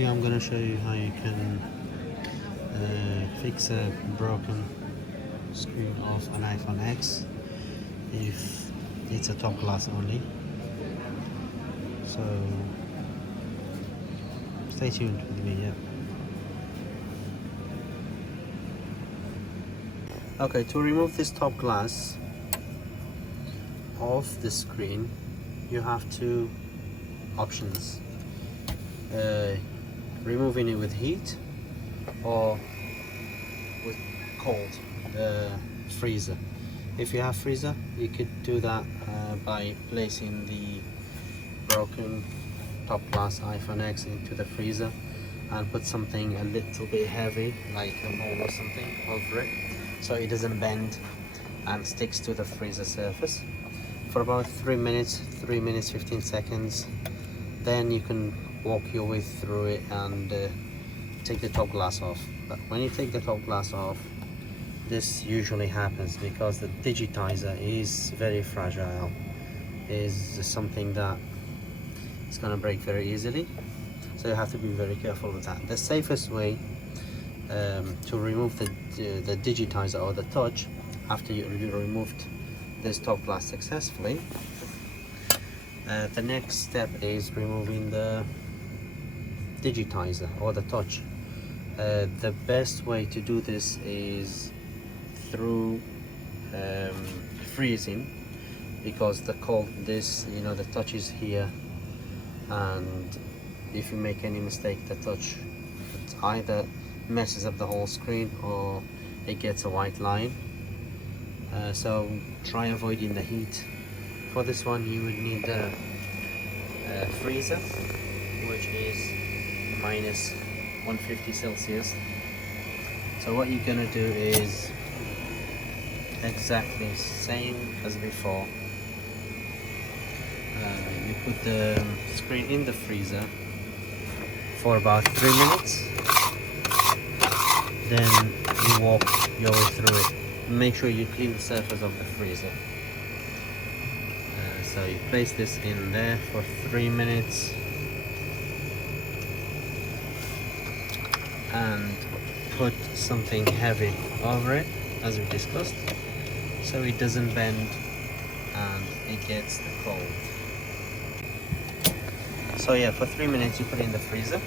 video I'm going to show you how you can fix a broken screen of an iPhone X if it's a top glass only. So stay tuned with me. Okay, to remove this top glass off the screen, you have two options: removing it with heat or with cold freezer. If you have freezer, you could do that by placing the broken top glass iPhone X into the freezer and put something a little bit heavy like a mold or something over it, so it doesn't bend and sticks to the freezer surface for about 3 minutes 15 seconds. Then you can walk your way through it and take the top glass off. But when you take the top glass off, this usually happens because the digitizer is very fragile, is something that is going to break very easily, so you have to be very careful with that. The safest way to remove the digitizer or the touch after you removed this top glass successfully, the next step is removing the digitizer or the touch. The best way to do this is through freezing, because the the touch is here, and if you make any mistake, the touch either messes up the whole screen or it gets a white line. So try avoiding the heat. For this one you would need the freezer, which is minus 150 Celsius. So what you're gonna do is exactly same as before. You put the screen in the freezer for about 3 minutes, then you walk your way through it. Make sure you clean the surface of the freezer. So you place this in there for 3 minutes and put something heavy over it, as we discussed, so it doesn't bend and it gets the cold. So yeah, for 3 minutes you put it in the freezer.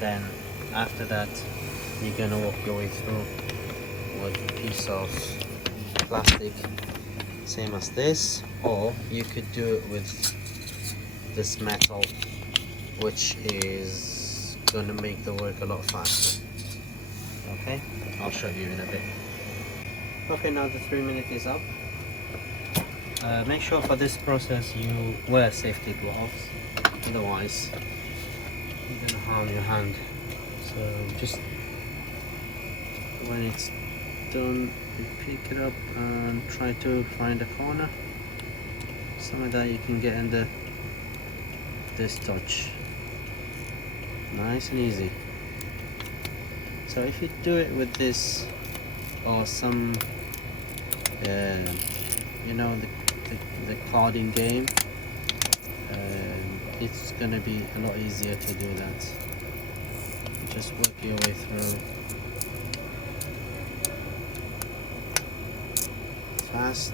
Then after that you're gonna walk your way through with a piece of plastic same as this, or you could do it with this metal, which is gonna make the work a lot faster. Okay, I'll show you in a bit. Okay, now the 3 minutes is up. Make sure for this process you wear safety gloves, otherwise you're gonna harm your hand. So just when it's done, you pick it up and try to find a corner, somewhere that you can get under this touch. Nice and easy. So if you do it with this or some the carding game, it's gonna be a lot easier to do that. Just work your way through fast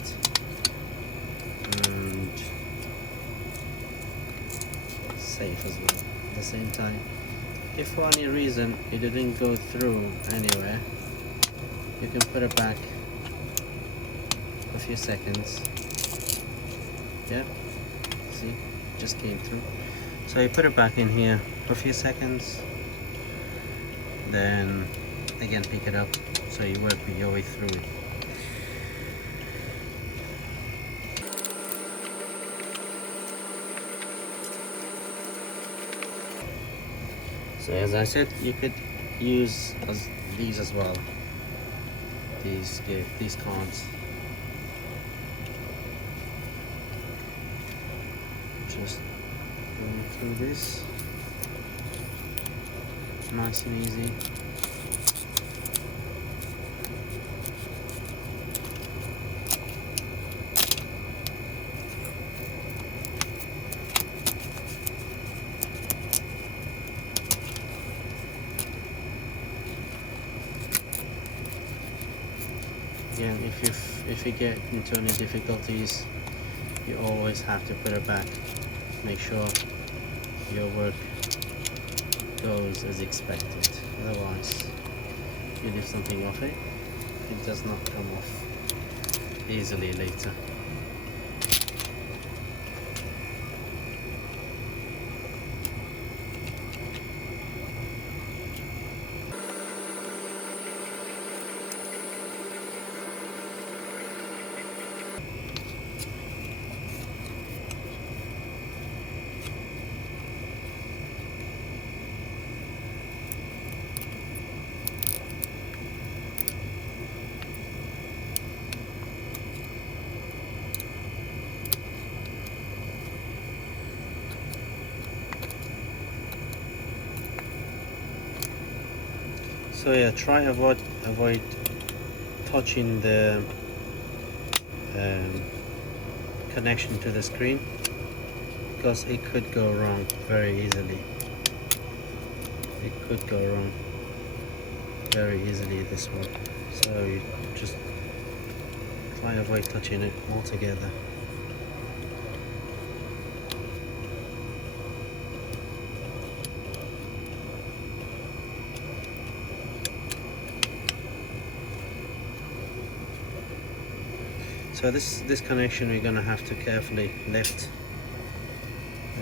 and safe as well at the same time. If for any reason it didn't go through anywhere, you can put it back a few seconds. Yeah, see, just came through. So you put it back in here for a few seconds, then again pick it up, so you work your way through it. So as I said, you could use these as well, these cards. Just going through this, nice and easy. again, if you get into any difficulties, you always have to put it back. Make sure your work goes as expected. Otherwise, if you leave something off it, it does not come off easily later. So yeah, try avoid touching the connection to the screen, because it could go wrong very easily. It could go wrong very easily, this one. So you just try avoid touching it altogether. So this connection we're gonna have to carefully lift.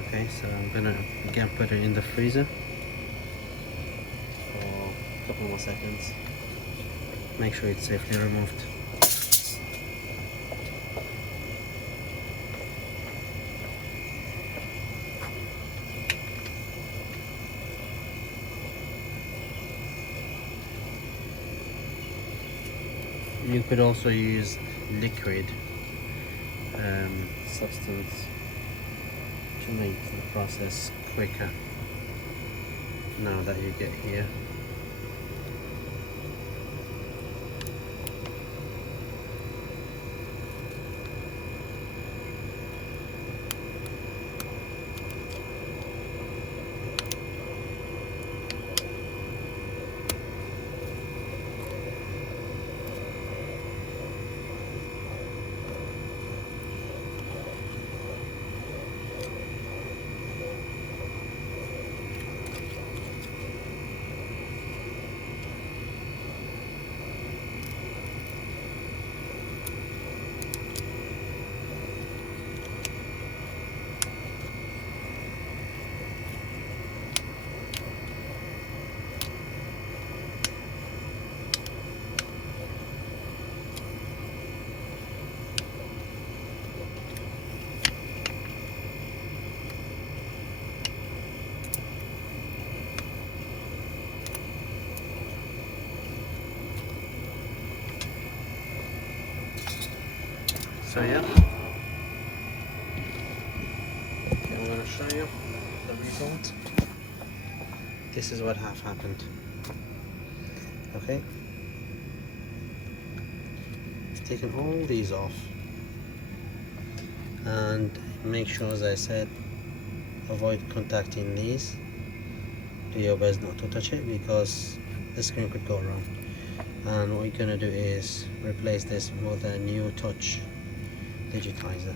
Okay, so I'm gonna again put it in the freezer for a couple more seconds. Make sure it's safely removed. You could also use liquid substance to make the process quicker now that you get here. So yeah, okay, I'm going to show you the result. This is what have happened. Okay, I've taken all these off, and make sure, as I said, avoid contacting these. Do your best not to touch it, because the screen could go wrong. And what we're going to do is replace this with a new touch digitizer.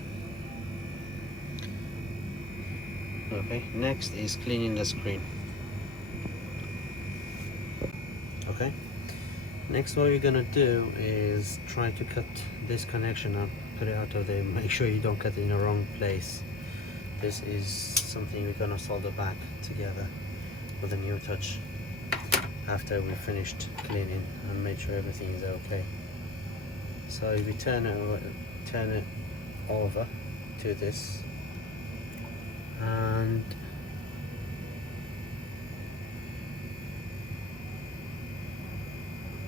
Okay, next is cleaning the screen. Okay, next what we're gonna do is try to cut this connection up, put it out of there. Make sure you don't cut it in the wrong place. This is something we're gonna solder back together with a new touch after we finished cleaning and make sure everything is okay. So if we turn it over to this, and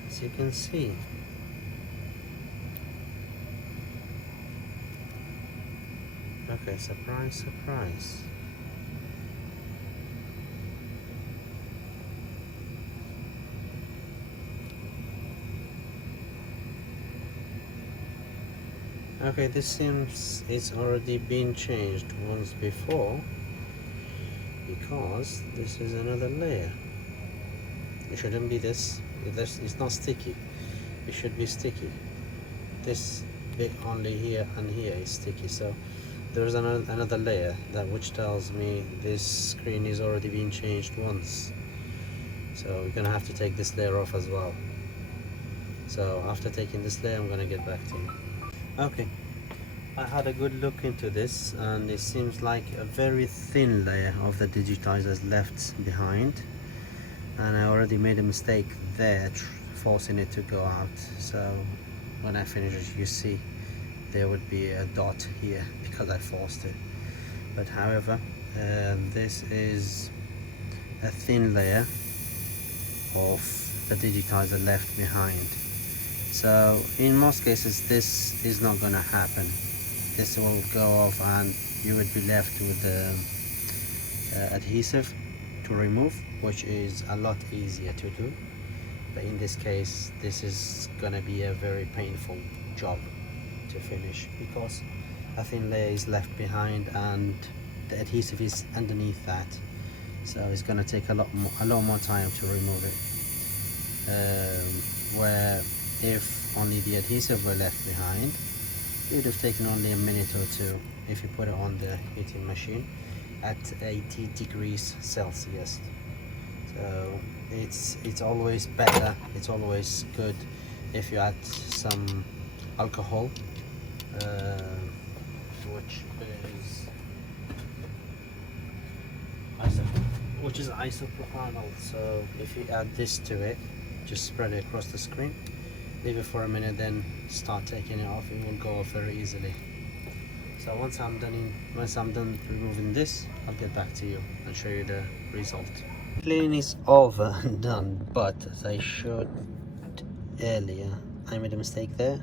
as you can see, okay, surprise, surprise. Okay, this seems it's already been changed once before, because this is another layer. It shouldn't be this. It's not sticky. It should be sticky. this bit only here and here is sticky, so there's another layer that which tells me this screen is already been changed once, so we're gonna have to take this layer off as well. So after taking this layer, I'm gonna get back to you. Okay, I had a good look into this, and it seems like a very thin layer of the digitizer is left behind, and I already made a mistake there forcing it to go out. So when I finish it, you see there would be a dot here because I forced it. But however, this is a thin layer of the digitizer left behind. So in most cases this is not going to happen. This will go off and you would be left with the adhesive to remove, which is a lot easier to do. But in this case, this is going to be a very painful job to finish because a thin layer is left behind and the adhesive is underneath that. So it's going to take a lot more time to remove it. Where if only the adhesive were left behind, it would have taken only a minute or two if you put it on the heating machine at 80 degrees Celsius. So it's always better, it's always good if you add some alcohol, which is isopropanol. So if you add this to it, just spread it across the screen, leave it for a minute, then start taking it off. It will go off very easily. So once I'm done removing this, I'll get back to you and show you the result. Cleaning is over and done, but as I showed earlier, I made a mistake there.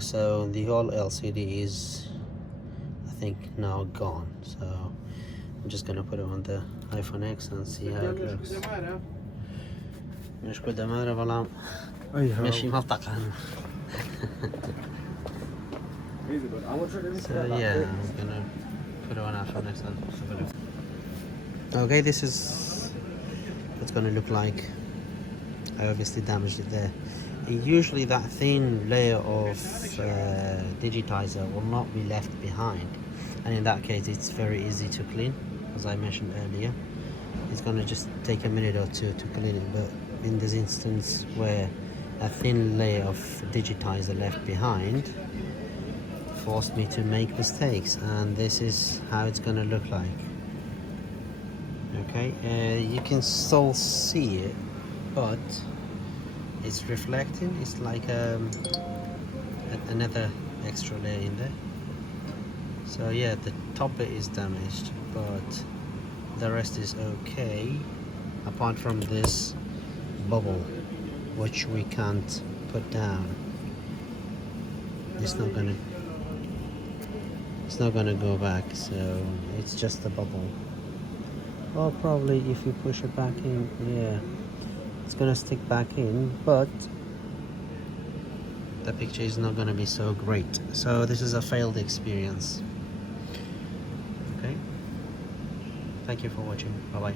So the whole LCD is, I think, now gone. So I'm just gonna put it on the iPhone X and see how it looks. مش كده مرة والله ماشي منطقة. So yeah, I'm gonna put it on iPhone X and have a look. Okay, this is what it's gonna look like. I obviously damaged it there. Usually that thin layer of digitizer will not be left behind, and in that case it's very easy to clean, as I mentioned earlier. It's gonna just take a minute or two to clean it, but in this instance where a thin layer of digitizer left behind forced me to make mistakes, and this is how it's gonna look like. Okay, you can still see it, but it's reflecting. It's like another extra layer in there. So yeah, the top bit is damaged, but the rest is okay, apart from this bubble which we can't put down. It's not gonna go back, so it's just a bubble. Well, probably if you push it back in, yeah, it's gonna stick back in, but the picture is not gonna be so great. So this is a failed experience. Okay, thank you for watching. Bye bye.